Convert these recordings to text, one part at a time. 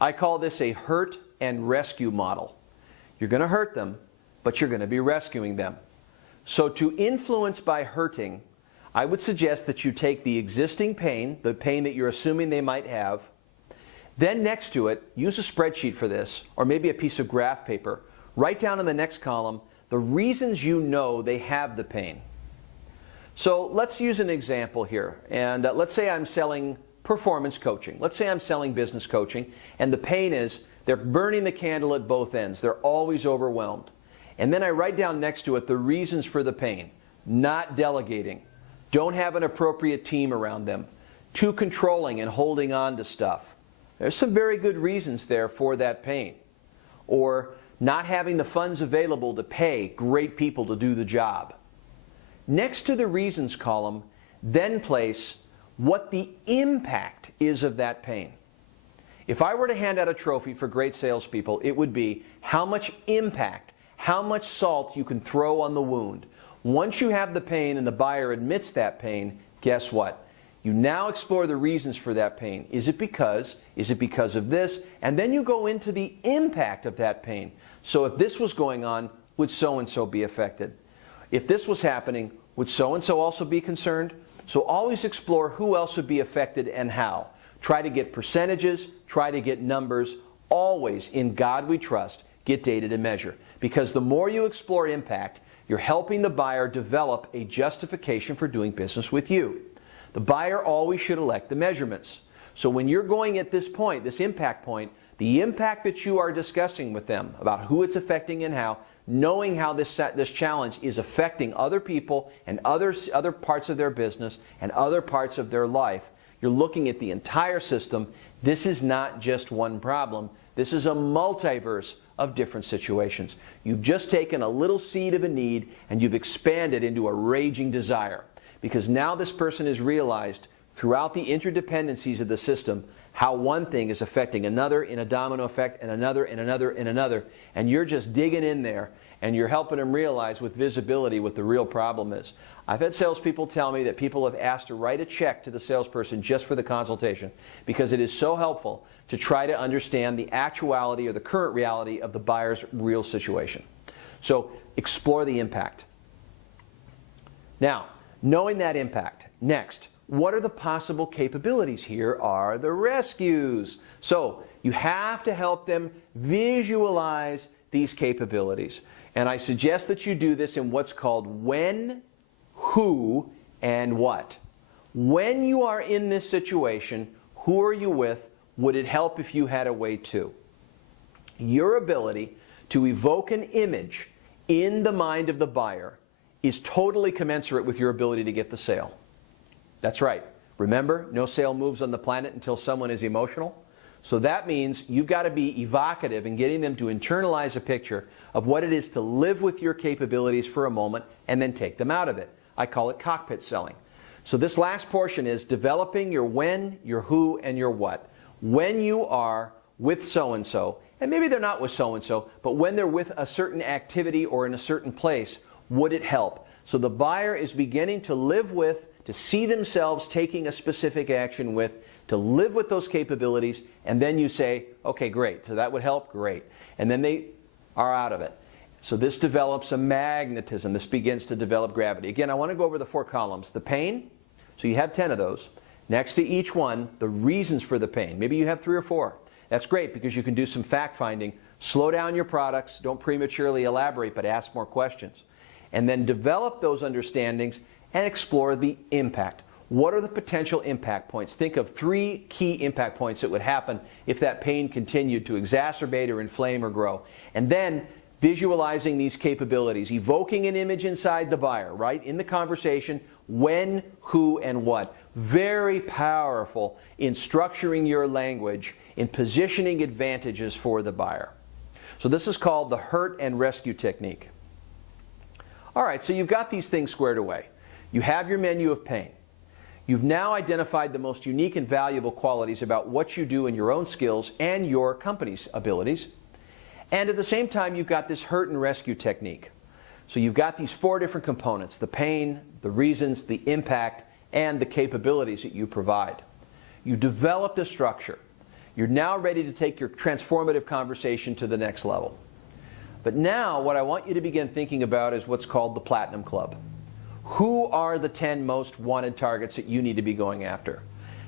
I call this a hurt and rescue model. You're going to hurt them, but you're going to be rescuing them. So to influence by hurting, I would suggest that you take the existing pain, the pain that you're assuming they might have, then next to it, use a spreadsheet for this, or maybe a piece of graph paper. Write down in the next column the reasons you know they have the pain. So let's use an example here. And let's say I'm selling performance coaching. Let's say I'm selling business coaching, and the pain is they're burning the candle at both ends. They're always overwhelmed. And then I write down next to it the reasons for the pain. Not delegating. Don't have an appropriate team around them. Too controlling and holding on to stuff. There's some very good reasons there for that pain. Or not having the funds available to pay great people to do the job. Next to the reasons column, then place what the impact is of that pain. If I were to hand out a trophy for great salespeople, it would be how much impact, how much salt you can throw on the wound. Once you have the pain and the buyer admits that pain, guess what? You now explore the reasons for that pain. Is it because of this? And then you go into the impact of that pain. So if this was going on, would so-and-so be affected? If this was happening, would so-and-so also be concerned? So always explore who else would be affected and how. Try to get percentages, try to get numbers. Always, in God we trust, get data to measure. Because the more you explore impact, you're helping the buyer develop a justification for doing business with you. The buyer always should elect the measurements. So when you're going at this point, this impact point, the impact that you are discussing with them about who it's affecting and how, knowing how this challenge is affecting other people and other parts of their business and other parts of their life, you're looking at the entire system. This is not just one problem. This is a multiverse of different situations. You've just taken a little seed of a need and you've expanded into a raging desire. Because now this person has realized throughout the interdependencies of the system how one thing is affecting another in a domino effect and another and another and another. And you're just digging in there and you're helping them realize with visibility what the real problem is. I've had salespeople tell me that people have asked to write a check to the salesperson just for the consultation because it is so helpful to try to understand the actuality or the current reality of the buyer's real situation. So explore the impact. Now, knowing that impact, next, what are the possible capabilities? Here are the rescues. So you have to help them visualize these capabilities. And I suggest that you do this in what's called when, who, and what. When you are in this situation, who are you with? Would it help if you had a way to? Your ability to evoke an image in the mind of the buyer is totally commensurate with your ability to get the sale. That's right. Remember, no sale moves on the planet until someone is emotional. So that means you've got to be evocative in getting them to internalize a picture of what it is to live with your capabilities for a moment and then take them out of it. I call it cockpit selling. So this last portion is developing your when, your who, and your what. When you are with so-and-so, and maybe they're not with so-and-so, but when they're with a certain activity or in a certain place, would it help? So the buyer is beginning to live with, to see themselves taking a specific action with, to live with those capabilities, and then you say, okay, great, so that would help, great. And then they are out of it. So this develops a magnetism. This begins to develop gravity. Again, I want to go over the 4 columns. The pain, so you have 10 of those. Next to each one, the reasons for the pain. Maybe you have 3 or 4. That's great because you can do some fact-finding. Slow down your products. Don't prematurely elaborate, but ask more questions. And then develop those understandings and explore the impact. What are the potential impact points? Think of 3 key impact points that would happen if that pain continued to exacerbate or inflame or grow. And then visualizing these capabilities, evoking an image inside the buyer, right? In the conversation, when, who, and what. Very powerful in structuring your language, in positioning advantages for the buyer. So this is called the hurt and rescue technique. All right, so you've got these things squared away. You have your menu of pain. You've now identified the most unique and valuable qualities about what you do in your own skills and your company's abilities. And at the same time, you've got this hurt and rescue technique. So you've got these 4 different components: the pain, the reasons, the impact, and the capabilities that you provide. You developed a structure. You're now ready to take your transformative conversation to the next level. But now what I want you to begin thinking about is what's called the Platinum Club. Who are the 10 most wanted targets that you need to be going after?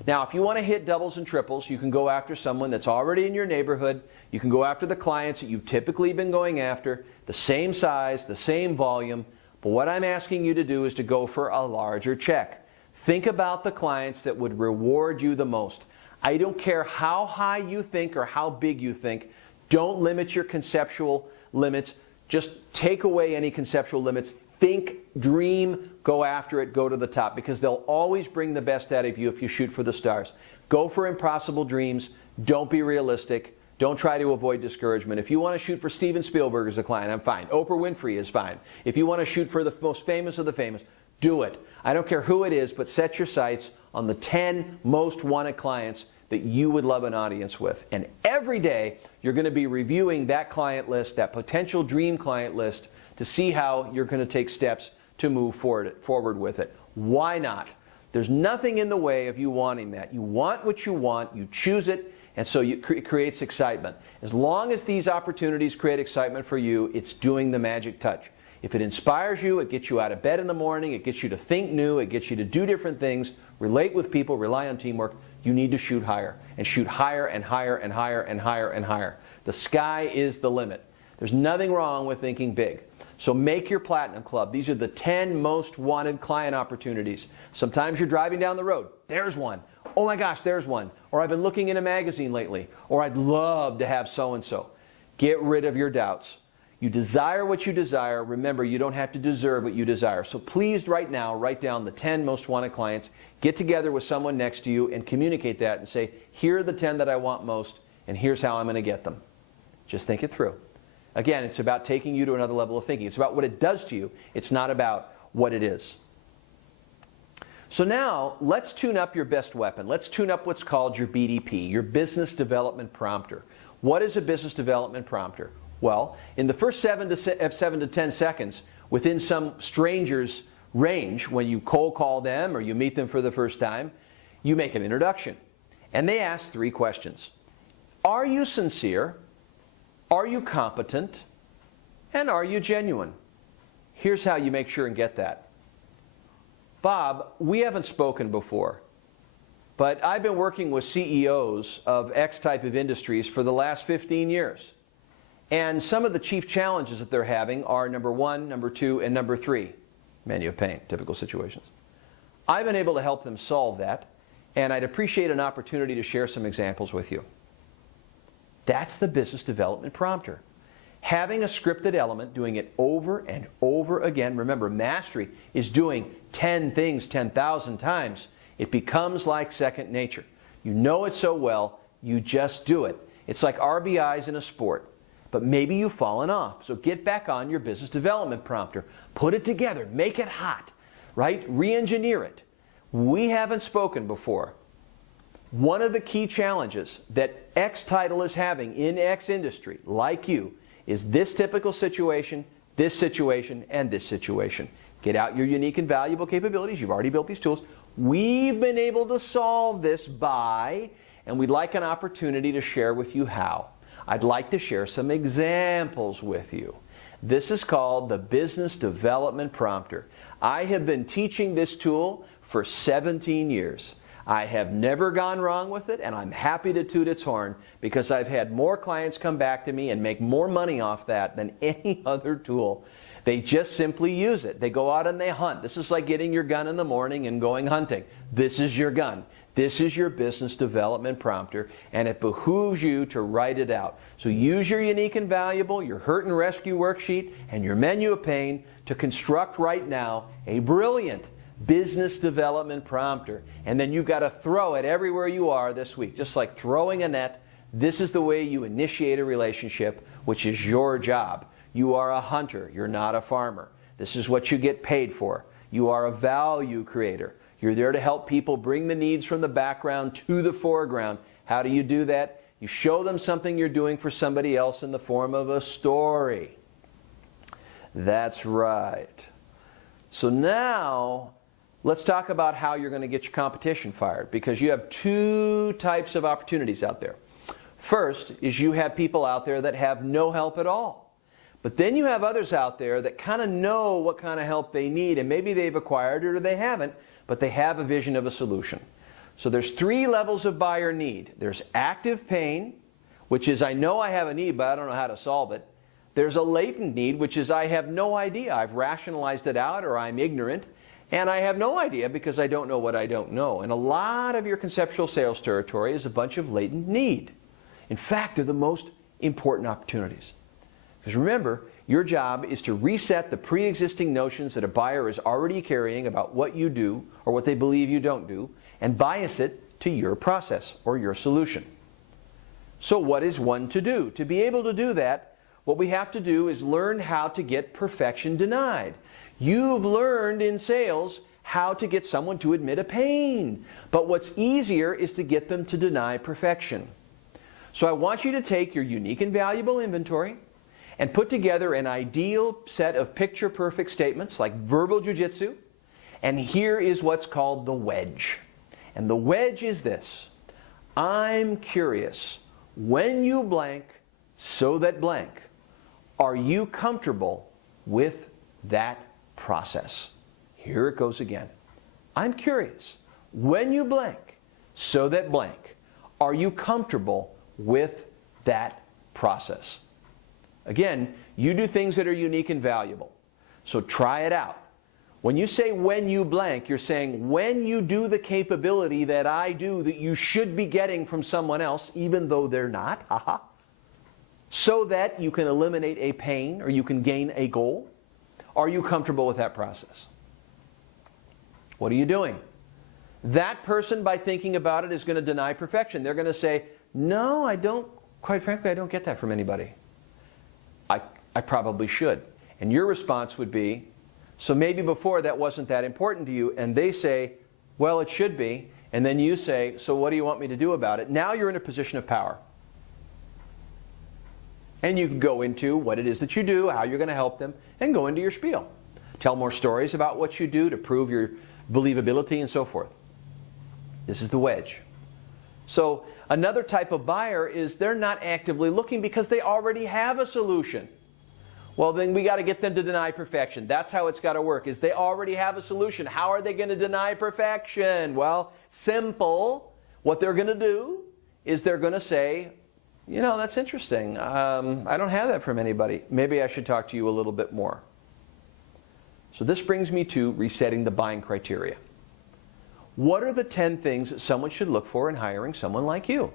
Now, if you want to hit doubles and triples, you can go after someone that's already in your neighborhood. You can go after the clients that you've typically been going after, the same size, the same volume. But what I'm asking you to do is to go for a larger check. Think about the clients that would reward you the most. I don't care how high you think or how big you think. Don't limit your conceptual limits. Just take away any conceptual limits. Think, dream, go after it, go to the top, because they'll always bring the best out of you if you shoot for the stars. Go for impossible dreams. Don't be realistic. Don't try to avoid discouragement. If you want to shoot for Steven Spielberg as a client, I'm fine. Oprah Winfrey is fine. If you want to shoot for the most famous of the famous, do it. I don't care who it is, but set your sights on the 10 most wanted clients that you would love an audience with. And every day, you're going to be reviewing that client list, that potential dream client list, to see how you're going to take steps to move forward with it. Why not? There's nothing in the way of you wanting that. You want what you want, you choose it, and so it creates excitement. As long as these opportunities create excitement for you, it's doing the magic touch. If it inspires you, it gets you out of bed in the morning, it gets you to think new, it gets you to do different things, relate with people, rely on teamwork, you need to shoot higher. And shoot higher and higher and higher and higher and higher. The sky is the limit. There's nothing wrong with thinking big. So make your Platinum Club. These are the 10 most wanted client opportunities. Sometimes you're driving down the road. There's one. Oh my gosh, there's one. Or I've been looking in a magazine lately. Or I'd love to have so-and-so. Get rid of your doubts. You desire what you desire. Remember, you don't have to deserve what you desire. So please, right now, write down the 10 most wanted clients. Get together with someone next to you and communicate that and say, here are the 10 that I want most, and here's how I'm going to get them. Just think it through. Again, it's about taking you to another level of thinking. It's about what it does to you. It's not about what it is. So now, let's tune up your best weapon. Let's tune up what's called your BDP, your Business Development Prompter. What is a Business Development Prompter? Well, in the first 7 to 10 seconds, within some stranger's range, when you cold call them or you meet them for the first time, you make an introduction. And they ask 3 questions. Are you sincere? Are you competent? And are you genuine? Here's how you make sure and get that. Bob, we haven't spoken before, but I've been working with CEOs of X type of industries for the last 15 years. And some of the chief challenges that they're having are number 1, number 2, and number 3. Menu of pain, typical situations. I've been able to help them solve that, and I'd appreciate an opportunity to share some examples with you. That's the Business Development Prompter. Having a scripted element, doing it over and over again. Remember, mastery is doing 10 things 10,000 times. It becomes like second nature. You know it so well, you just do it. It's like RBIs in a sport. But maybe you've fallen off. So get back on your Business Development Prompter. Put it together. Make it hot. Right? Re-engineer it. We haven't spoken before. One of the key challenges that X title is having in X industry, like you, is this typical situation, and this situation. Get out your unique and valuable capabilities. You've already built these tools. We've been able to solve this by, and we'd like an opportunity to share with you how. I'd like to share some examples with you. This is called the Business Development Prompter. I have been teaching this tool for 17 years. I have never gone wrong with it, and I'm happy to toot its horn because I've had more clients come back to me and make more money off that than any other tool. They just simply use it. They go out and they hunt. This is like getting your gun in the morning and going hunting. This is your gun. This is your Business Development Prompter, and it behooves you to write it out. So use your unique and valuable, your hurt and rescue worksheet, and your menu of pain to construct right now a brilliant Business Development Prompter. And then you've got to throw it everywhere you are this week. Just like throwing a net, this is the way you initiate a relationship, which is your job. You are a hunter. You're not a farmer. This is what you get paid for. You are a value creator. You're there to help people bring the needs from the background to the foreground. How do you do that? You show them something you're doing for somebody else in the form of a story. That's right. So now, let's talk about how you're going to get your competition fired, because you have 2 types of opportunities out there. First is you have people out there that have no help at all. But then you have others out there that kind of know what kind of help they need, and maybe they've acquired it or they haven't, but they have a vision of a solution. So there's 3 levels of buyer need. There's active pain, which is I know I have a need, but I don't know how to solve it. There's a latent need, which is I have no idea. I've rationalized it out, or I'm ignorant, and I have no idea because I don't know what I don't know. And a lot of your conceptual sales territory is a bunch of latent need. In fact, they're the most important opportunities. Because remember, your job is to reset the pre-existing notions that a buyer is already carrying about what you do or what they believe you don't do, and bias it to your process or your solution. So what is one to do? To be able to do that, what we have to do is learn how to get perfection denied. You've learned in sales how to get someone to admit a pain. But what's easier is to get them to deny perfection. So I want you to take your unique and valuable inventory and put together an ideal set of picture-perfect statements like verbal jujitsu. And here is what's called the wedge. And the wedge is this: I'm curious, when you blank, so that blank, are you comfortable with that process? Here it goes again. I'm curious, when you blank, so that blank, are you comfortable with that process? Again, you do things that are unique and valuable. So try it out. When you say when you blank, you're saying when you do the capability that I do that you should be getting from someone else, even though they're not, so that you can eliminate a pain or you can gain a goal. Are you comfortable with that process? What are you doing? That person, by thinking about it, is going to deny perfection. They're going to say, no, I don't, quite frankly, I don't get that from anybody. I probably should. And your response would be, so maybe before that wasn't that important to you, and they say, well, it should be, and then you say, so what do you want me to do about it? Now you're in a position of power. And you can go into what it is that you do, how you're going to help them, and go into your spiel. Tell more stories about what you do to prove your believability and so forth. This is the wedge. So another type of buyer is they're not actively looking because they already have a solution. Well, then we got to get them to deny perfection. That's how it's got to work, is they already have a solution. How are they going to deny perfection? Well, simple. What they're going to do is they're going to say, you know, that's interesting. I don't have that from anybody. Maybe I should talk to you a little bit more. So this brings me to resetting the buying criteria. What are the 10 things that someone should look for in hiring someone like you?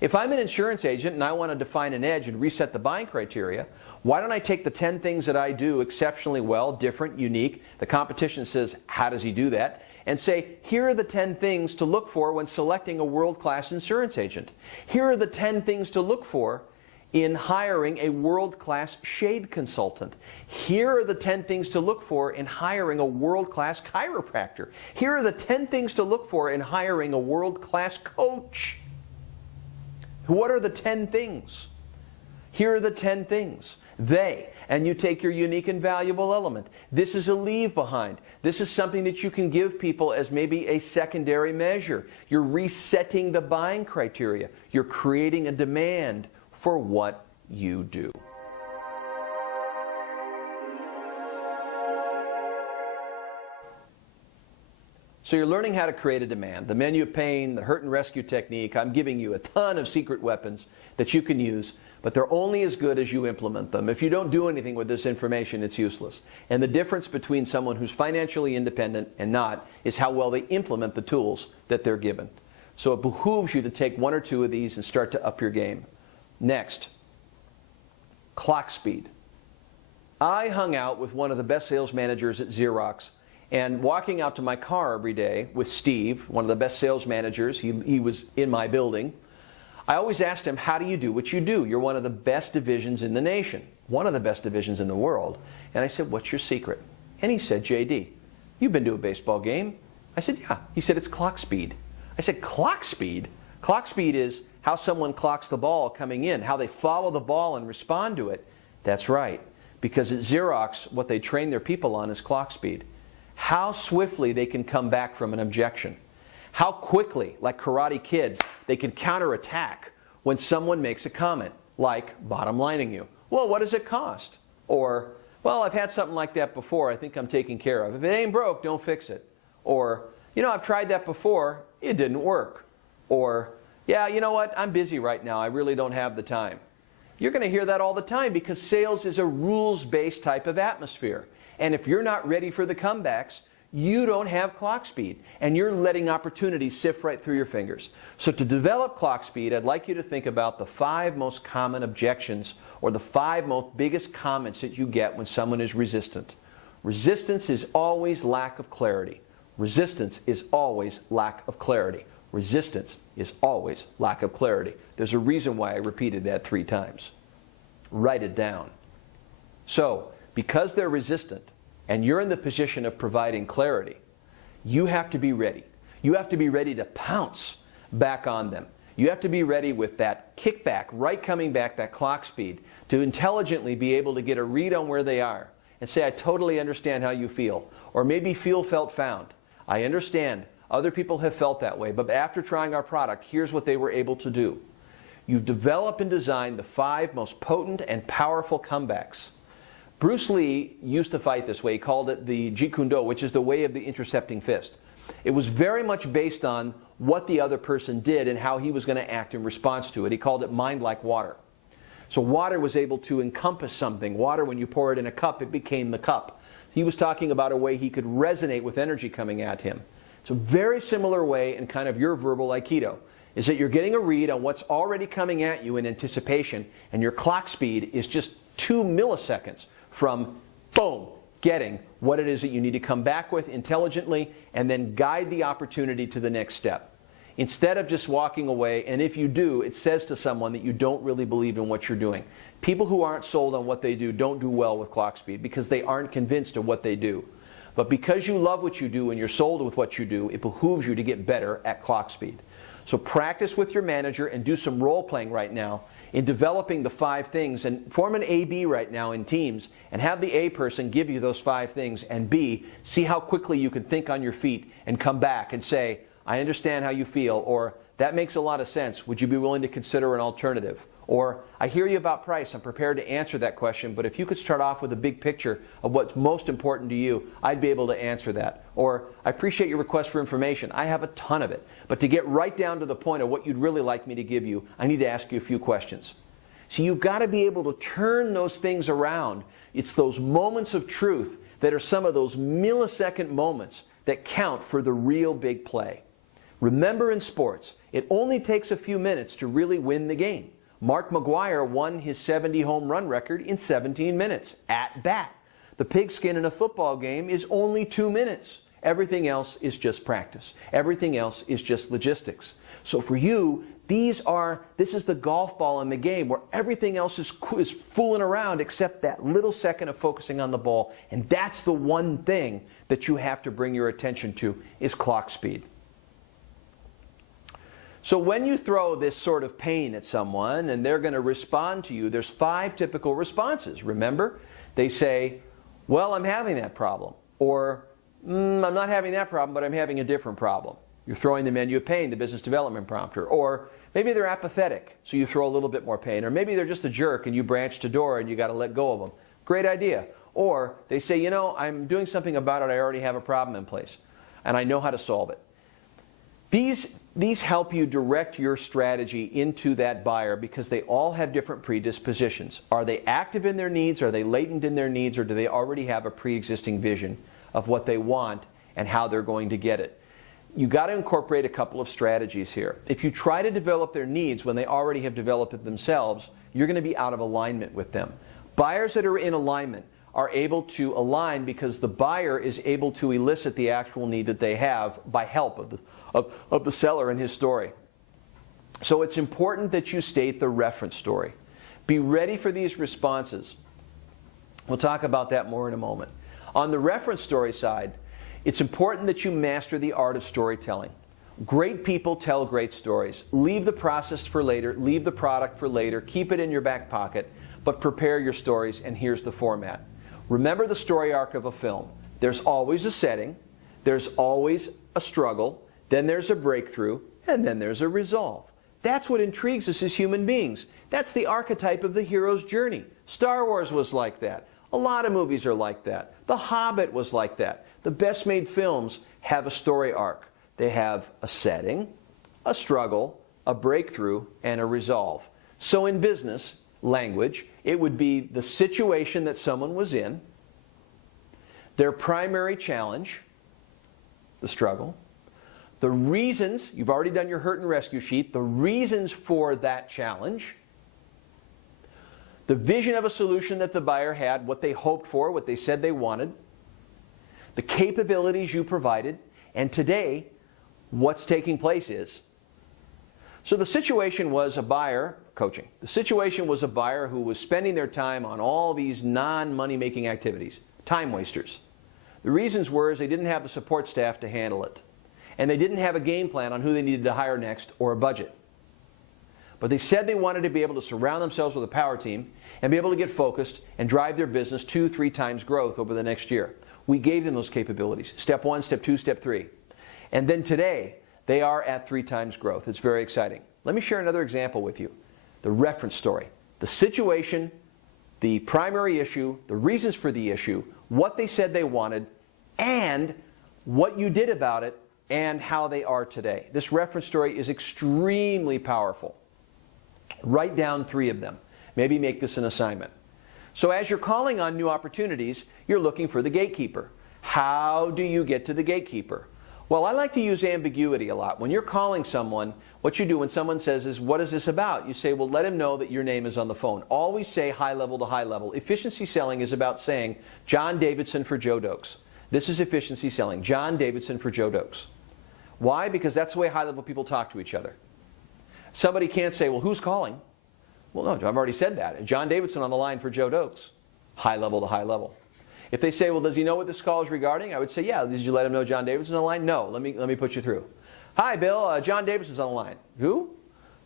If I'm an insurance agent and I want to define an edge and reset the buying criteria, why don't I take the 10 things that I do exceptionally well, different, unique, the competition says, how does he do that? And say, here are the 10 things to look for when selecting a world-class insurance agent. Here are the 10 things to look for in hiring a world-class shade consultant. Here are the 10 things to look for in hiring a world-class chiropractor. Here are the 10 things to look for in hiring a world-class coach. What are the 10 things? Here are the 10 things. They, and you take your unique and valuable element. This is a leave behind. This is something that you can give people as maybe a secondary measure. You're resetting the buying criteria. You're creating a demand for what you do. So you're learning how to create a demand. The menu of pain, the hurt and rescue technique. I'm giving you a ton of secret weapons that you can use, but they're only as good as you implement them. If you don't do anything with this information, it's useless. And the difference between someone who's financially independent and not is how well they implement the tools that they're given. So it behooves you to take 1 or 2 of these and start to up your game. Next, clock speed. I hung out with one of the best sales managers at Xerox, and walking out to my car every day with Steve, one of the best sales managers, he was in my building, I always asked him, how do you do what you do? You're one of the best divisions in the nation, one of the best divisions in the world. And I said, what's your secret? And he said, JD, you've been to a baseball game? I said, yeah. He said, it's clock speed. I said, clock speed? Clock speed is how someone clocks the ball coming in, how they follow the ball and respond to it. That's right. Because at Xerox, what they train their people on is clock speed. How swiftly they can come back from an objection. How quickly, like Karate Kid, they can counterattack when someone makes a comment, like bottom lining you. Well, what does it cost? Or, well, I've had something like that before, I think I'm taken care of. If it ain't broke, don't fix it. Or, you know, I've tried that before, it didn't work. Or, yeah, you know what, I'm busy right now, I really don't have the time. You're going to hear that all the time because sales is a rules-based type of atmosphere. And if you're not ready for the comebacks, you don't have clock speed, and you're letting opportunities sift right through your fingers. So to develop clock speed, I'd like you to think about the 5 most common objections or the 5 most biggest comments that you get when someone is resistant. Resistance is always lack of clarity. Resistance is always lack of clarity. Resistance is always lack of clarity. There's a reason why I repeated that 3 times. Write it down. So, because they're resistant, and you're in the position of providing clarity, you have to be ready. You have to be ready to pounce back on them. You have to be ready with that kickback, right coming back, that clock speed, to intelligently be able to get a read on where they are and say, I totally understand how you feel. Or maybe feel, felt, found. I understand. Other people have felt that way, but after trying our product, here's what they were able to do. You've developed and designed the 5 most potent and powerful comebacks. Bruce Lee used to fight this way. He called it the Jeet Kune Do, which is the way of the intercepting fist. It was very much based on what the other person did and how he was going to act in response to it. He called it mind like water. So water was able to encompass something. Water, when you pour it in a cup, it became the cup. He was talking about a way he could resonate with energy coming at him. It's a very similar way in kind of your verbal Aikido, is that you're getting a read on what's already coming at you in anticipation, and your clock speed is just 2 milliseconds from, boom, getting what it is that you need to come back with intelligently and then guide the opportunity to the next step. Instead of just walking away, and if you do, it says to someone that you don't really believe in what you're doing. People who aren't sold on what they do don't do well with clock speed because they aren't convinced of what they do. But because you love what you do and you're sold with what you do, it behooves you to get better at clock speed. So practice with your manager and do some role playing right now in developing the 5 things, and form an A-B right now in teams and have the A person give you those 5 things, and B, see how quickly you can think on your feet and come back and say, I understand how you feel, or that makes a lot of sense. Would you be willing to consider an alternative? Or, I hear you about price. I'm prepared to answer that question, but if you could start off with a big picture of what's most important to you, I'd be able to answer that. Or, I appreciate your request for information. I have a ton of it. But to get right down to the point of what you'd really like me to give you, I need to ask you a few questions. So you've got to be able to turn those things around. It's those moments of truth that are some of those millisecond moments that count for the real big play. Remember, in sports, it only takes a few minutes to really win the game. Mark McGwire won his 70 home run record in 17 minutes, at bat. The pigskin in a football game is only 2 minutes. Everything else is just practice. Everything else is just logistics. So for you, this is the golf ball in the game where everything else is fooling around except that little second of focusing on the ball. And that's the one thing that you have to bring your attention to, is clock speed. So when you throw this sort of pain at someone and they're going to respond to you, there's 5 typical responses. Remember? They say, well, I'm having that problem. Or, I'm not having that problem, but I'm having a different problem. You're throwing the menu of pain, the business development prompter. Or maybe they're apathetic, so you throw a little bit more pain. Or maybe they're just a jerk and you branch to door and you got to let go of them. Great idea. Or they say, you know, I'm doing something about it. I already have a problem in place and I know how to solve it. These help you direct your strategy into that buyer because they all have different predispositions. Are they active in their needs? Are they latent in their needs? Or do they already have a pre-existing vision of what they want and how they're going to get it? You've got to incorporate a couple of strategies here. If you try to develop their needs when they already have developed it themselves, you're going to be out of alignment with them. Buyers that are in alignment are able to align because the buyer is able to elicit the actual need that they have by help of the seller and his story. So it's important that you state the reference story. Be ready for these responses. We'll talk about that more in a moment. On the reference story side, it's important that you master the art of storytelling. Great people tell great stories. Leave the process for later, leave the product for later, keep it in your back pocket, but prepare your stories, and here's the format. Remember the story arc of a film. There's always a setting, there's always a struggle, then there's a breakthrough, and then there's a resolve. That's what intrigues us as human beings. That's the archetype of the hero's journey. Star Wars was like that. A lot of movies are like that. The Hobbit was like that. The best made films have a story arc. They have a setting, a struggle, a breakthrough, and a resolve. So in business language, it would be the situation that someone was in, their primary challenge, the struggle, the reasons, you've already done your hurt and rescue sheet, the reasons for that challenge, the vision of a solution that the buyer had, what they hoped for, what they said they wanted, the capabilities you provided, and today, what's taking place is. So the situation was a buyer, coaching, the situation was a buyer who was spending their time on all these non-money making activities, time wasters. The reasons were is they didn't have the support staff to handle it. And they didn't have a game plan on who they needed to hire next or a budget. But they said they wanted to be able to surround themselves with a power team and be able to get focused and drive their business 2-3 times growth over the next year. We gave them those capabilities. Step 1, step 2, step 3. And then today, they are at 3 times growth. It's very exciting. Let me share another example with you. The reference story. The situation, the primary issue, the reasons for the issue, what they said they wanted, and what you did about it, and how they are today. This reference story is extremely powerful. Write down 3 of them. Maybe make this an assignment. So as you're calling on new opportunities, you're looking for the gatekeeper. How do you get to the gatekeeper? Well, I like to use ambiguity a lot. When you're calling someone, what you do when someone says is, what is this about? You say, well, let him know that your name is on the phone. Always say high level to high level. Efficiency selling is about saying, John Davidson for Joe Dokes. This is efficiency selling. John Davidson for Joe Dokes. Why? Because that's the way high-level people talk to each other. Somebody can't say, well, who's calling? Well, no, I've already said that. John Davidson on the line for Joe Dokes. High level to high level. If they say, well, does he know what this call is regarding? I would say, yeah. Did you let him know John Davidson's on the line? No. Let me put you through. Hi, Bill. John Davidson's on the line. Who?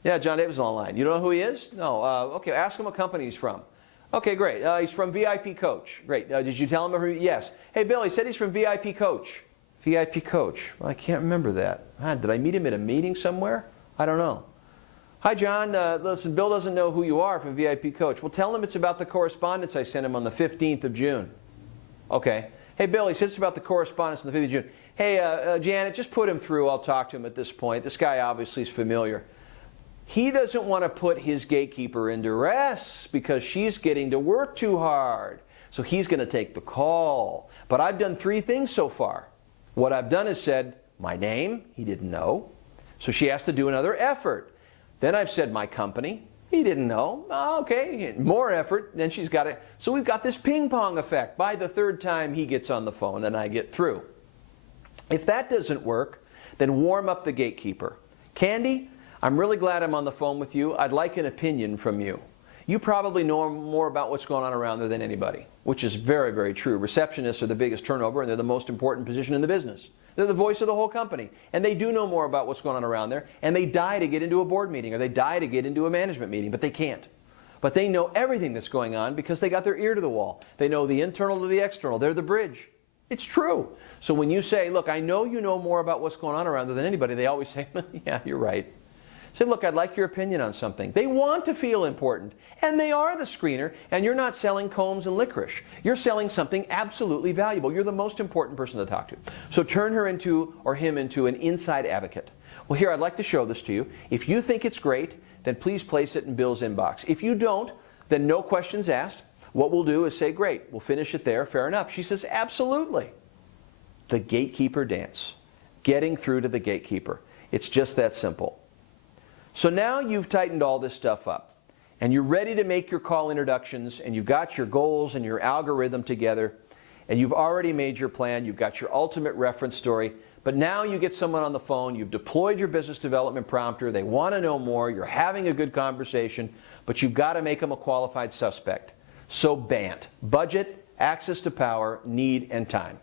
Yeah, John Davidson's on the line. You don't know who he is? No. Okay, ask him what company he's from. Okay, great. He's from VIP Coach. Great. Did you tell him? Yes. Hey, Bill, he said he's from VIP Coach. VIP Coach. Well, I can't remember that. Did I meet him at a meeting somewhere? I don't know. Hi, John. Listen, Bill doesn't know who you are from VIP Coach. Well, tell him it's about the correspondence I sent him on the 15th of June. Okay. Hey, Bill, he says it's about the correspondence on the 15th of June. Hey, Janet, just put him through. I'll talk to him at this point. This guy obviously is familiar. He doesn't want to put his gatekeeper in duress because she's getting to work too hard. So he's going to take the call. But I've done 3 things so far. What I've done is said, my name, he didn't know. So she has to do another effort. Then I've said my company, he didn't know. Okay, more effort, then she's got it. So we've got this ping pong effect. By the 3rd time he gets on the phone, then I get through. If that doesn't work, then warm up the gatekeeper. Candy, I'm really glad I'm on the phone with you. I'd like an opinion from you. You probably know more about what's going on around there than anybody, which is very, very true. Receptionists are the biggest turnover, and they're the most important position in the business. They're the voice of the whole company, and they do know more about what's going on around there, and they die to get into a board meeting, or they die to get into a management meeting, but they can't. But they know everything that's going on because they got their ear to the wall. They know the internal to the external. They're the bridge. It's true. So when you say, look, I know you know more about what's going on around there than anybody, they always say, yeah, you're right. Say, look, I'd like your opinion on something. They want to feel important, and they are the screener, and you're not selling combs and licorice. You're selling something absolutely valuable. You're the most important person to talk to. So turn her into, or him into, an inside advocate. Well, here, I'd like to show this to you. If you think it's great, then please place it in Bill's inbox. If you don't, then no questions asked. What we'll do is say, great, we'll finish it there, fair enough. She says, absolutely. The gatekeeper dance. Getting through to the gatekeeper. It's just that simple. So now you've tightened all this stuff up, and you're ready to make your call introductions, and you've got your goals and your algorithm together, and you've already made your plan, you've got your ultimate reference story, but now you get someone on the phone, you've deployed your business development prompter, they want to know more, you're having a good conversation, but you've got to make them a qualified suspect. So BANT, budget, access to power, need, and time.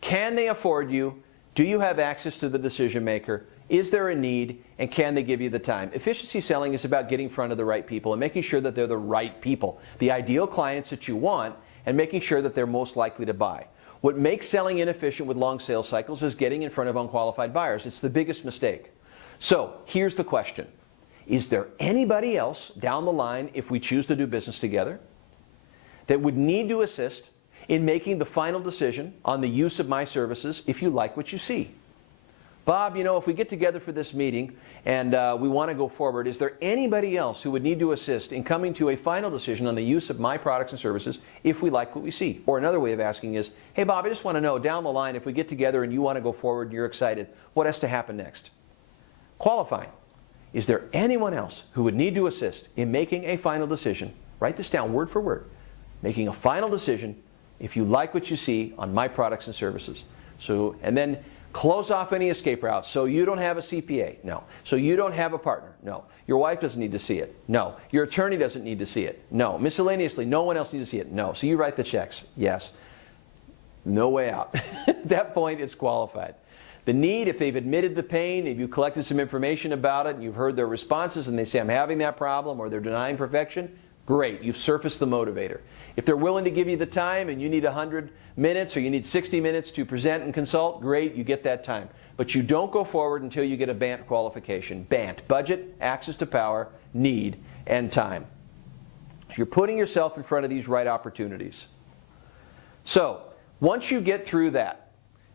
Can they afford you? Do you have access to the decision maker? Is there a need, and can they give you the time? Efficiency selling is about getting in front of the right people and making sure that they're the right people, the ideal clients that you want, and making sure that they're most likely to buy. What makes selling inefficient with long sales cycles is getting in front of unqualified buyers. It's the biggest mistake. So here's the question. is there anybody else down the line, if we choose to do business together, that would need to assist in making the final decision on the use of my services if you like what you see? Bob, you know, if we get together for this meeting and we want to go forward, is there anybody else who would need to assist in coming to a final decision on the use of my products and services if we like what we see? Or another way of asking is, hey Bob, I just want to know down the line, if we get together and you want to go forward and you're excited, what has to happen next? Qualifying. Is there anyone else who would need to assist in making a final decision? Write this down word for word. Making a final decision if you like what you see on my products and services. So, and then close off any escape routes. So you don't have a CPA? No. So you don't have a partner? No. Your wife doesn't need to see it? No. Your attorney doesn't need to see it? No. Miscellaneously, no one else needs to see it? No. So you write the checks? Yes. No way out. At that point, it's qualified. The need, if they've admitted the pain, if you collected some information about it, and you've heard their responses, and they say, I'm having that problem, or they're denying perfection, great. You've surfaced the motivator. If they're willing to give you the time and you need 100 minutes or you need 60 minutes to present and consult, great, you get that time. But you don't go forward until you get a BANT qualification. BANT, budget, access to power, need, and time. So you're putting yourself in front of these right opportunities. So once you get through that,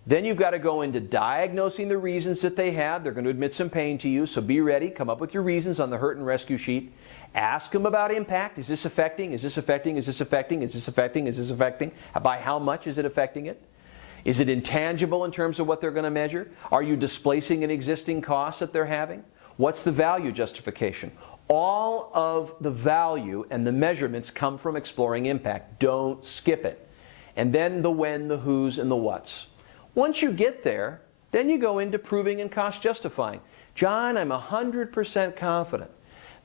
then you've got to go into diagnosing the reasons that they have. They're going to admit some pain to you, so be ready. Come up with your reasons on the hurt and rescue sheet. Ask them about impact. Is this affecting? Is this affecting? Is this affecting? Is this affecting? Is this affecting? By how much is it affecting it? Is it intangible in terms of what they're going to measure? Are you displacing an existing cost that they're having? What's the value justification? All of the value and the measurements come from exploring impact. Don't skip it. And then the when, the who's, and the what's. Once you get there, then you go into proving and cost justifying. John, I'm 100% confident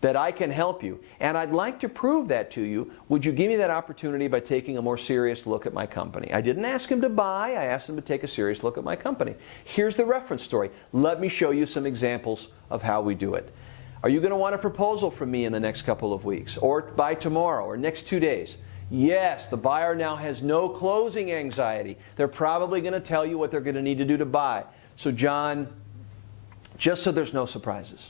that I can help you, and I'd like to prove that to you. Would you give me that opportunity by taking a more serious look at my company? I didn't ask him to buy, I asked him to take a serious look at my company. Here's the reference story. Let me show you some examples of how we do it. Are you going to want a proposal from me in the next couple of weeks, or by tomorrow, or next 2 days? Yes, the buyer now has no closing anxiety. They're probably going to tell you what they're going to need to do to buy. So John, just so there's no surprises,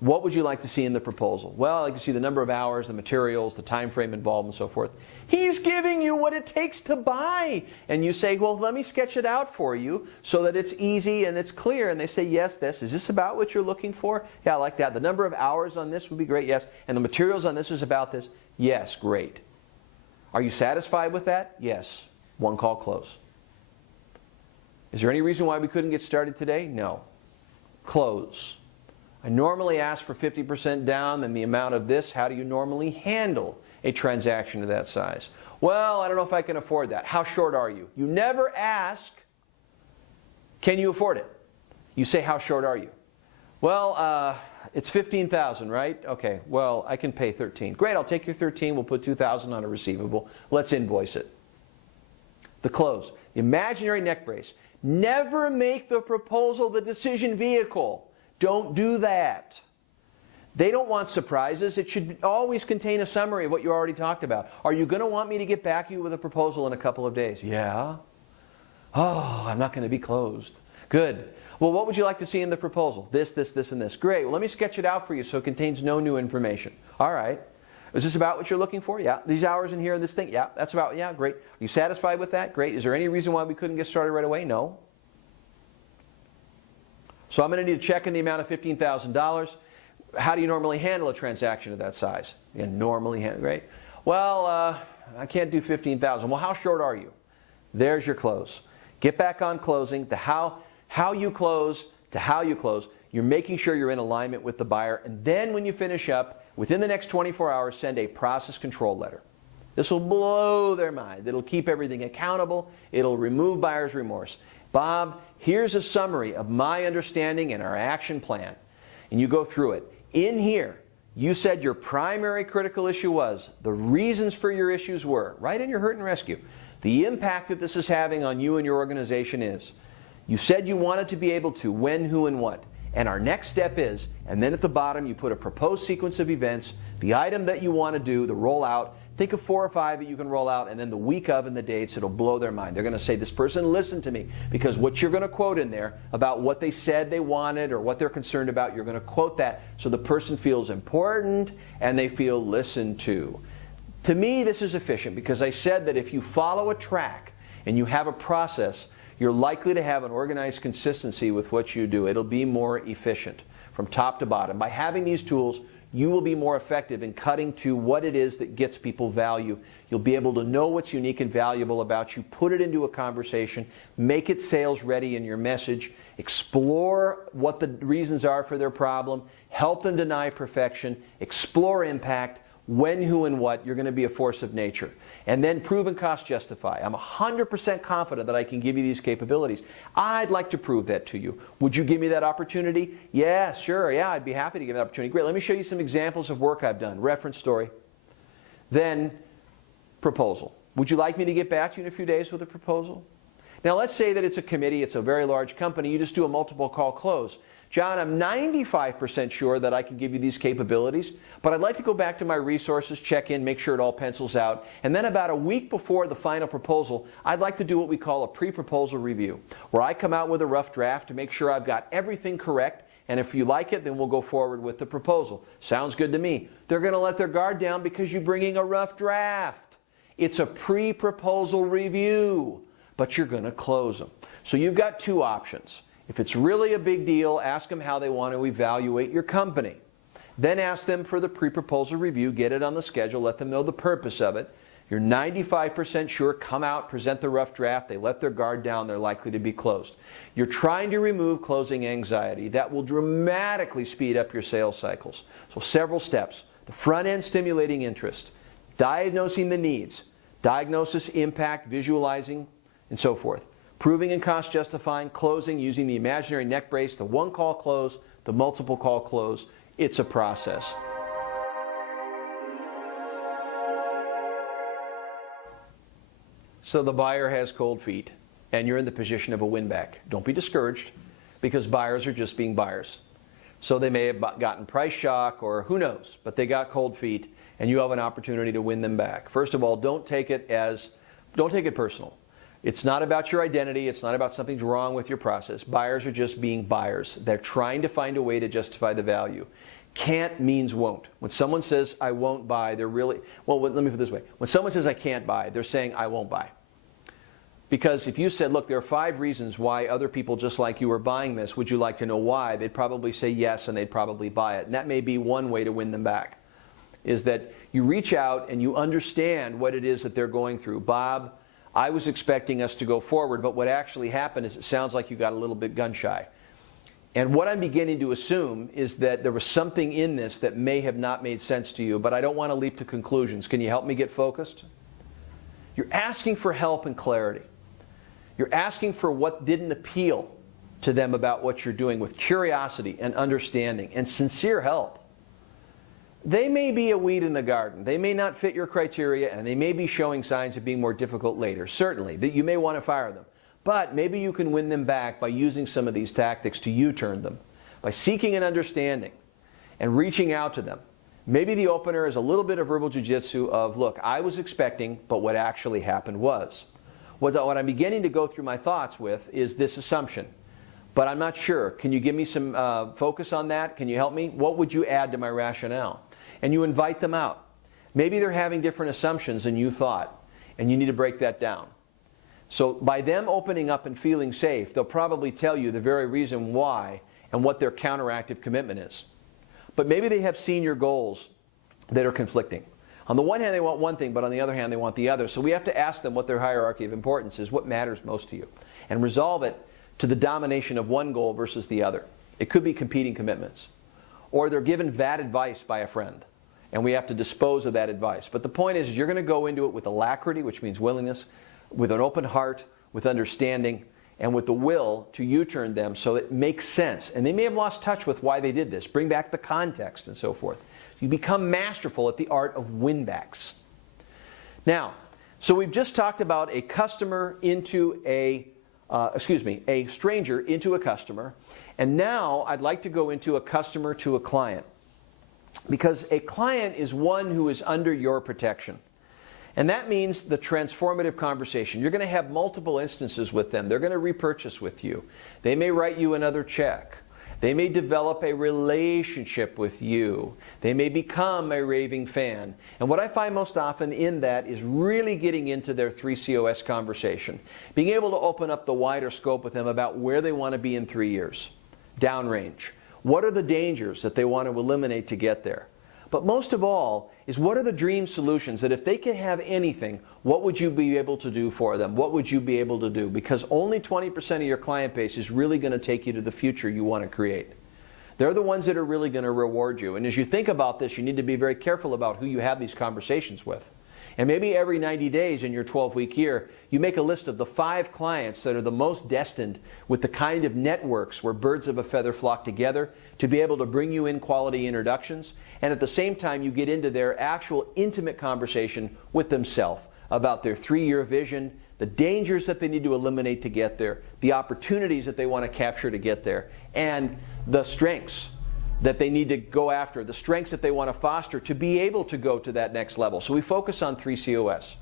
what would you like to see in the proposal? Well, I'd like to see the number of hours, the materials, the time frame involved, and so forth. He's giving you what it takes to buy. And you say, well, let me sketch it out for you so that it's easy and it's clear. And they say, yes, this. Is this about what you're looking for? Yeah, I like that. The number of hours on this would be great. Yes. And the materials on this is about this? Yes, great. Are you satisfied with that? Yes. One call close. Is there any reason why we couldn't get started today? No. Close. I normally ask for 50% down and the amount of this. How do you normally handle a transaction of that size? Well, I don't know if I can afford that. How short are you? You never ask, can you afford it? You say, how short are you? Well, it's $15,000, right? Okay, well, I can pay 13. Great, I'll take your 13. We'll put $2,000 on a receivable. Let's invoice it. The close. The imaginary neck brace. Never make the proposal the decision vehicle. Don't do that. They don't want surprises. It should always contain a summary of what you already talked about. Are you going to want me to get back to you with a proposal in a couple of days? Yeah. Oh, I'm not going to be closed. Good. Well, what would you like to see in the proposal? This, this, this, and this. Great. Well, let me sketch it out for you so it contains no new information. All right. Is this about what you're looking for? Yeah. These hours in here and this thing? Yeah. That's about, yeah, great. Are you satisfied with that? Great. Is there any reason why we couldn't get started right away? No. So I'm going to need a check in the amount of $15,000. How do you normally handle a transaction of that size? You normally handle, great. Well, I can't do $15,000. Well, how short are you? There's your close. Get back on closing. The how you close to how you close. You're making sure you're in alignment with the buyer. And then when you finish up, within the next 24 hours, send a process control letter. This will blow their mind. It'll keep everything accountable. It'll remove buyer's remorse. Bob, here's a summary of my understanding and our action plan. And you go through it. In here, you said your primary critical issue was, the reasons for your issues were, right in your hurt and rescue, the impact that this is having on you and your organization is. You said you wanted to be able to when, who, and what. And our next step is, and then at the bottom you put a proposed sequence of events, the item that you want to do, the rollout, Think of 4 or 5 that you can roll out, and then the week of and the dates, it'll blow their mind. They're going to say, this person listened to me, because what you're going to quote in there about what they said they wanted or what they're concerned about, you're going to quote that so the person feels important and they feel listened to. To me, this is efficient because I said that if you follow a track and you have a process, you're likely to have an organized consistency with what you do. It'll be more efficient from top to bottom. By having these tools, you will be more effective in cutting to what it is that gets people value. You'll be able to know what's unique and valuable about you, put it into a conversation, make it sales ready in your message, explore what the reasons are for their problem, help them deny perfection, explore impact, when, who, and what. You're going to be a force of nature. And then prove and cost justify. I'm 100% confident that I can give you these capabilities. I'd like to prove that to you. Would you give me that opportunity? Yeah, sure. Yeah, I'd be happy to give that opportunity. Great. Let me show you some examples of work I've done. Reference story. Then proposal. Would you like me to get back to you in a few days with a proposal? Now, let's say that it's a committee, it's a very large company, you just do a multiple call close. John, I'm 95% sure that I can give you these capabilities, but I'd like to go back to my resources, check in, make sure it all pencils out, and then about a week before the final proposal, I'd like to do what we call a pre-proposal review, where I come out with a rough draft to make sure I've got everything correct, and if you like it, then we'll go forward with the proposal. Sounds good to me. They're going to let their guard down because you're bringing a rough draft. It's a pre-proposal review, but you're going to close them. So you've got 2 options. If it's really a big deal, ask them how they want to evaluate your company. Then ask them for the pre-proposal review, get it on the schedule, let them know the purpose of it. You're 95% sure, come out, present the rough draft, they let their guard down, they're likely to be closed. You're trying to remove closing anxiety. That will dramatically speed up your sales cycles. So several steps. The front end, stimulating interest, diagnosing the needs, diagnosis, impact, visualizing, and so forth. Proving and cost justifying, closing using the imaginary neck brace, the 1-call close, the multiple call close. It's a process. So the buyer has cold feet, and you're in the position of a win-back. Don't be discouraged, because buyers are just being buyers. So they may have gotten price shock, or who knows, but they got cold feet, and you have an opportunity to win them back. First of all, don't take it personal. It's not about your identity. It's not about something's wrong with your process. Buyers are just being buyers. They're trying to find a way to justify the value. Can't means won't. When someone says, I won't buy, they're really, well, let me put it this way. When someone says, I can't buy, they're saying, I won't buy. Because if you said, look, there are 5 reasons why other people just like you are buying this, would you like to know why? They'd probably say yes, and they'd probably buy it. And that may be one way to win them back, is that you reach out and you understand what it is that they're going through. Bob, I was expecting us to go forward, but what actually happened is it sounds like you got a little bit gun shy. And what I'm beginning to assume is that there was something in this that may have not made sense to you, but I don't want to leap to conclusions. Can you help me get focused? You're asking for help and clarity. You're asking for what didn't appeal to them about what you're doing with curiosity and understanding and sincere help. They may be a weed in the garden. They may not fit your criteria, and they may be showing signs of being more difficult later. Certainly, that you may want to fire them. But maybe you can win them back by using some of these tactics to U-turn them, by seeking an understanding and reaching out to them. Maybe the opener is a little bit of verbal jiu-jitsu of, look, I was expecting, but what actually happened was. What I'm beginning to go through my thoughts with is this assumption. But I'm not sure. Can you give me some focus on that? Can you help me? What would you add to my rationale? And you invite them out. Maybe they're having different assumptions than you thought, and you need to break that down. So by them opening up and feeling safe, they'll probably tell you the very reason why and what their counteractive commitment is. But maybe they have seen your goals that are conflicting. On the one hand, they want one thing, but on the other hand, they want the other. So we have to ask them what their hierarchy of importance is, what matters most to you, and resolve it to the domination of one goal versus the other. It could be competing commitments. Or they're given bad advice by a friend, and we have to dispose of that advice. But the point is, you're going to go into it with alacrity, which means willingness, with an open heart, with understanding, and with the will to U-turn them so it makes sense. And they may have lost touch with why they did this. Bring back the context and so forth. You become masterful at the art of win-backs. Now, so we've just talked about a customer into a stranger into a customer. And now I'd like to go into a customer to a client. Because a client is one who is under your protection. And that means the transformative conversation. You're going to have multiple instances with them. They're going to repurchase with you. They may write you another check. They may develop a relationship with you. They may become a raving fan. And what I find most often in that is really getting into their 3COS conversation. Being able to open up the wider scope with them about where they want to be in 3 years. Downrange. What are the dangers that they want to eliminate to get there? But most of all is, what are the dream solutions that if they could have anything, what would you be able to do for them? What would you be able to do? Because only 20% of your client base is really going to take you to the future you want to create. They're the ones that are really going to reward you. And as you think about this, you need to be very careful about who you have these conversations with. And maybe every 90 days in your 12-week year, you make a list of the 5 clients that are the most destined with the kind of networks where birds of a feather flock together to be able to bring you in quality introductions. And at the same time, you get into their actual intimate conversation with themselves about their 3-year vision, the dangers that they need to eliminate to get there, the opportunities that they want to capture to get there, and the strengths that they need to go after, the strengths that they want to foster to be able to go to that next level. So we focus on 3COS.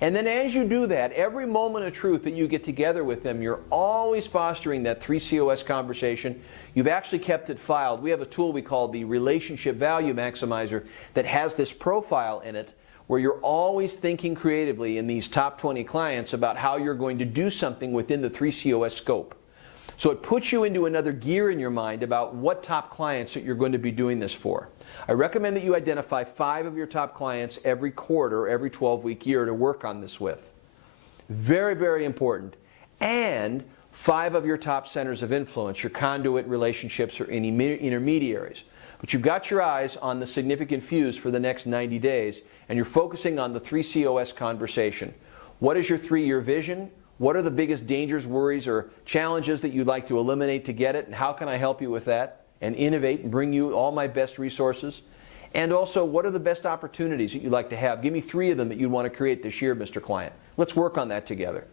And then as you do that, every moment of truth that you get together with them, you're always fostering that 3COS conversation. You've actually kept it filed. We have a tool we call the Relationship Value Maximizer that has this profile in it where you're always thinking creatively in these top 20 clients about how you're going to do something within the 3COS scope. So it puts you into another gear in your mind about what top clients that you're going to be doing this for. I recommend that you identify 5 of your top clients every quarter, every 12-week year to work on this with. Very, very important. And 5 of your top centers of influence, your conduit relationships or intermediaries. But you've got your eyes on the significant fews for the next 90 days, and you're focusing on the 3COS conversation. What is your 3-year vision? What are the biggest dangers, worries, or challenges that you'd like to eliminate to get it? And how can I help you with that and innovate and bring you all my best resources? And also, what are the best opportunities that you'd like to have? Give me 3 of them that you'd want to create this year, Mr. Client. Let's work on that together.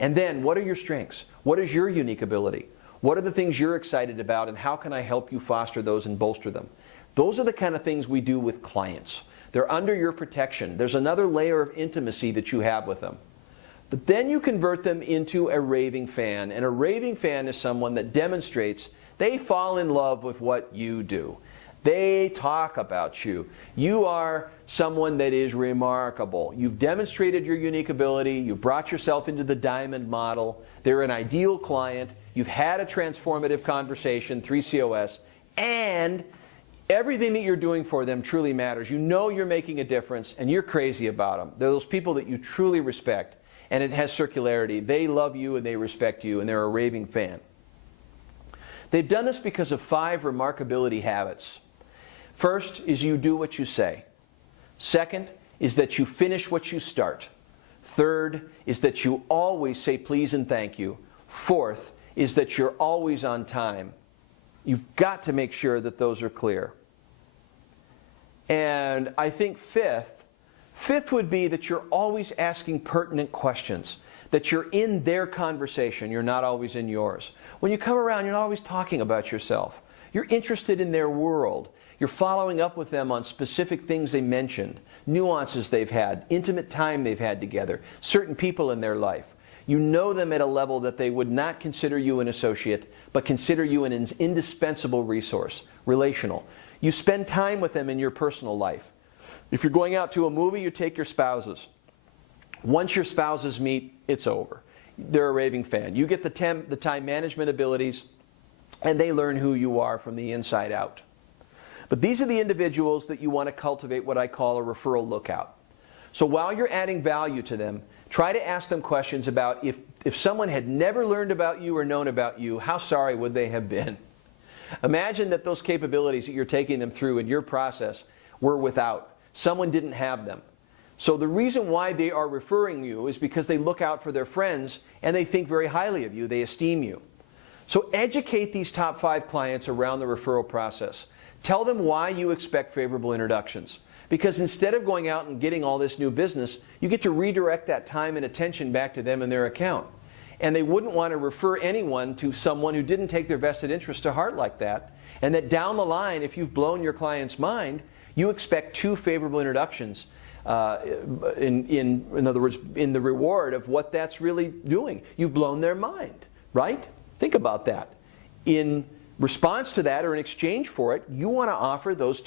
And then, what are your strengths? What is your unique ability? What are the things you're excited about, and how can I help you foster those and bolster them? Those are the kind of things we do with clients. They're under your protection. There's another layer of intimacy that you have with them. But then you convert them into a raving fan. And a raving fan is someone that demonstrates they fall in love with what you do. They talk about you. You are someone that is remarkable. You've demonstrated your unique ability. You've brought yourself into the diamond model. They're an ideal client. You've had a transformative conversation, 3COS, and everything that you're doing for them truly matters. You know you're making a difference, and you're crazy about them. They're those people that you truly respect. And it has circularity. They love you and they respect you, and they're a raving fan. They've done this because of 5 remarkability habits. First is you do what you say. Second is that you finish what you start. Third is that you always say please and thank you. Fourth is that you're always on time. You've got to make sure that those are clear. And I think fifth would be that you're always asking pertinent questions, that you're in their conversation, you're not always in yours. When you come around, you're not always talking about yourself. You're interested in their world. You're following up with them on specific things they mentioned, nuances they've had, intimate time they've had together, certain people in their life. You know them at a level that they would not consider you an associate, but consider you an indispensable resource, relational. You spend time with them in your personal life. If you're going out to a movie, you take your spouses. Once your spouses meet, it's over. They're a raving fan. You get the time management abilities, and they learn who you are from the inside out. But these are the individuals that you want to cultivate what I call a referral lookout. So while you're adding value to them, try to ask them questions about if someone had never learned about you or known about you, how sorry would they have been? Imagine that those capabilities that you're taking them through in your process were without. Someone didn't have them. So the reason why they are referring you is because they look out for their friends and they think very highly of you. They esteem you. So educate these top 5 clients around the referral process. Tell them why you expect favorable introductions. Because instead of going out and getting all this new business, you get to redirect that time and attention back to them and their account. And they wouldn't want to refer anyone to someone who didn't take their vested interest to heart like that. And that down the line, if you've blown your client's mind, you expect 2 favorable introductions in other words, in the reward of what that's really doing. You've blown their mind, right? Think about that. In response to that, or in exchange for it, you want to offer those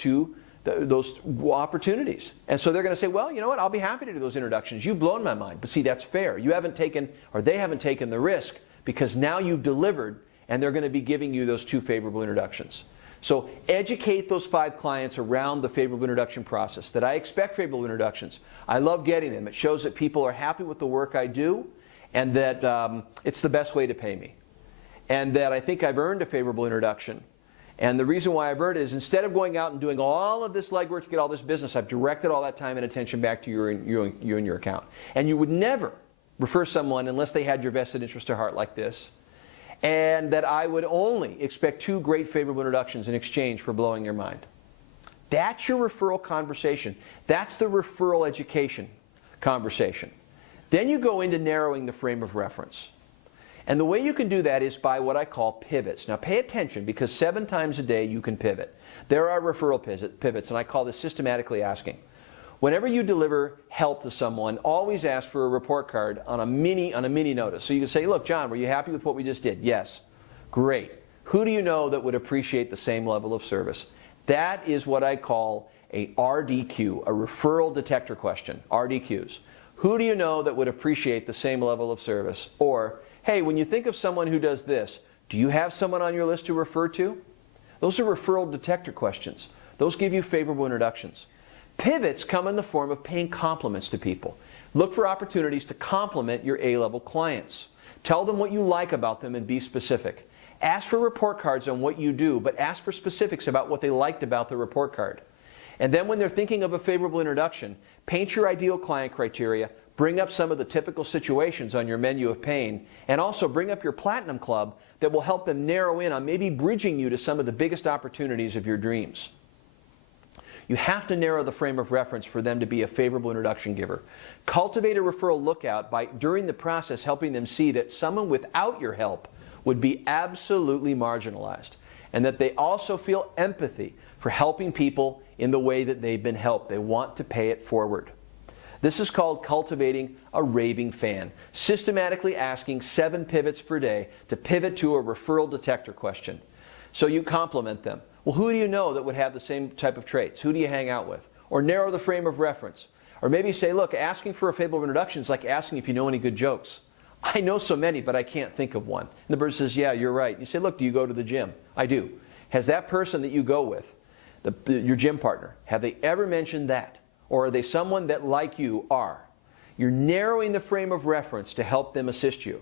opportunities. And so they're going to say, well, you know what, I'll be happy to do those introductions. You've blown my mind. But see, that's fair. You haven't taken, or they haven't taken the risk, because now you've delivered, and they're going to be giving you those 2 favorable introductions. So educate those 5 clients around the favorable introduction process, that I expect favorable introductions. I love getting them. It shows that people are happy with the work I do, and that it's the best way to pay me. And that I think I've earned a favorable introduction. And the reason why I've earned it is, instead of going out and doing all of this legwork to get all this business, I've directed all that time and attention back to you and your account. And you would never refer someone unless they had your vested interest at heart like this. And that I would only expect 2 great favorable introductions in exchange for blowing your mind. That's your referral conversation. That's the referral education conversation. Then you go into narrowing the frame of reference. And the way you can do that is by what I call pivots. Now pay attention, because 7 times a day you can pivot. There are referral pivots, and I call this systematically asking. Whenever you deliver help to someone, always ask for a report card on a mini notice. So you can say, look, John, were you happy with what we just did? Yes. Great. Who do you know that would appreciate the same level of service? That is what I call a RDQ, a referral detector question, RDQs. Who do you know that would appreciate the same level of service? Or, hey, when you think of someone who does this, do you have someone on your list to refer to? Those are referral detector questions. Those give you favorable introductions. Pivots come in the form of paying compliments to people. Look for opportunities to compliment your A-level clients. Tell them what you like about them and be specific. Ask for report cards on what you do, but ask for specifics about what they liked about the report card. And then when they're thinking of a favorable introduction, paint your ideal client criteria, bring up some of the typical situations on your menu of pain, and also bring up your Platinum Club that will help them narrow in on maybe bridging you to some of the biggest opportunities of your dreams. You have to narrow the frame of reference for them to be a favorable introduction giver. Cultivate a referral lookout by, during the process, helping them see that someone without your help would be absolutely marginalized, and that they also feel empathy for helping people in the way that they've been helped. They want to pay it forward. This is called cultivating a raving fan. Systematically asking 7 pivots per day to pivot to a referral detector question. So you compliment them. Well, who do you know that would have the same type of traits? Who do you hang out with? Or narrow the frame of reference. Or maybe say, look, asking for a favorable introduction is like asking if you know any good jokes. I know so many, but I can't think of one. And the person says, yeah, you're right. You say, look, do you go to the gym? I do. Has that person that you go with, your gym partner, have they ever mentioned that? Or are they someone that, like you, are? You're narrowing the frame of reference to help them assist you.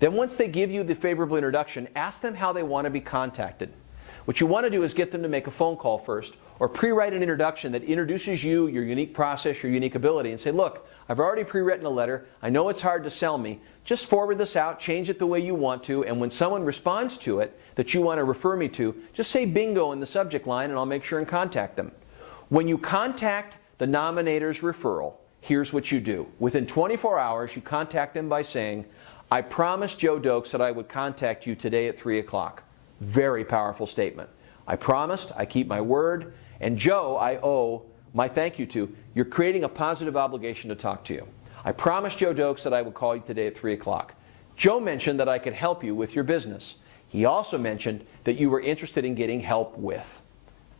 Then once they give you the favorable introduction, ask them how they want to be contacted. What you want to do is get them to make a phone call first, or pre-write an introduction that introduces you, your unique process, your unique ability, and say, look, I've already pre-written a letter. I know it's hard to sell me. Just forward this out, change it the way you want to, and when someone responds to it that you want to refer me to, just say bingo in the subject line, and I'll make sure and contact them. When you contact the nominator's referral, here's what you do. Within 24 hours, you contact them by saying, I promised Joe Dokes that I would contact you today at 3 o'clock. Very powerful statement. I promised, I keep my word, and Joe, I owe my thank you to. You're creating a positive obligation to talk to you. I promised Joe Dokes that I would call you today at 3 o'clock. Joe mentioned that I could help you with your business. He also mentioned that you were interested in getting help with.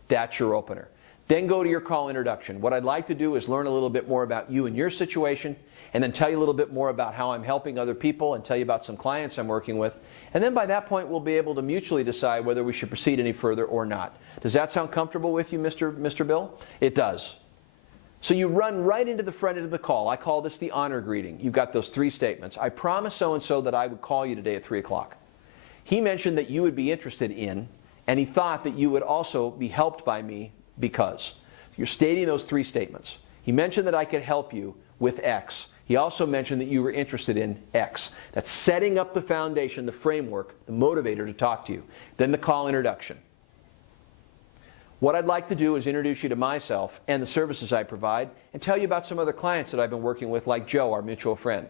That's your opener. Then go to your call introduction. What I'd like to do is learn a little bit more about you and your situation, and then tell you a little bit more about how I'm helping other people, and tell you about some clients I'm working with. And then by that point, we'll be able to mutually decide whether we should proceed any further or not. Does that sound comfortable with you, Mr. Bill? It does. So you run right into the front end of the call. I call this the honor greeting. You've got those 3 statements. I promised so-and-so that I would call you today at 3 o'clock. He mentioned that you would be interested in, and he thought that you would also be helped by me because. You're stating those 3 statements. He mentioned that I could help you with X. He also mentioned that you were interested in X. That's setting up the foundation, the framework, the motivator to talk to you. Then the call introduction. What I'd like to do is introduce you to myself and the services I provide, and tell you about some other clients that I've been working with, like Joe, our mutual friend.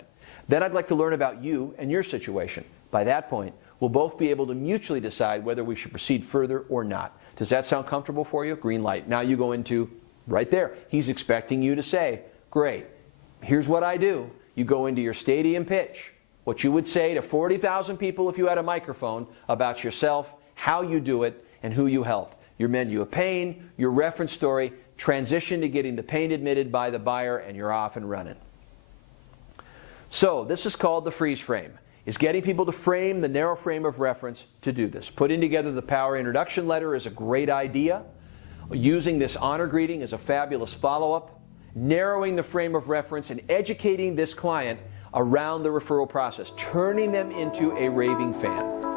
Then I'd like to learn about you and your situation. By that point, we'll both be able to mutually decide whether we should proceed further or not. Does that sound comfortable for you? Green light. Now you go into, right there, he's expecting you to say, Great. Here's what I do. You go into your stadium pitch, what you would say to 40,000 people if you had a microphone about yourself, how you do it, and who you help. Your menu of pain, your reference story, transition to getting the pain admitted by the buyer, and you're off and running. So this is called the freeze frame, is getting people to frame the narrow frame of reference to do this. Putting together the power introduction letter is a great idea. Using this honor greeting is a fabulous follow-up. Narrowing the frame of reference and educating this client around the referral process, turning them into a raving fan.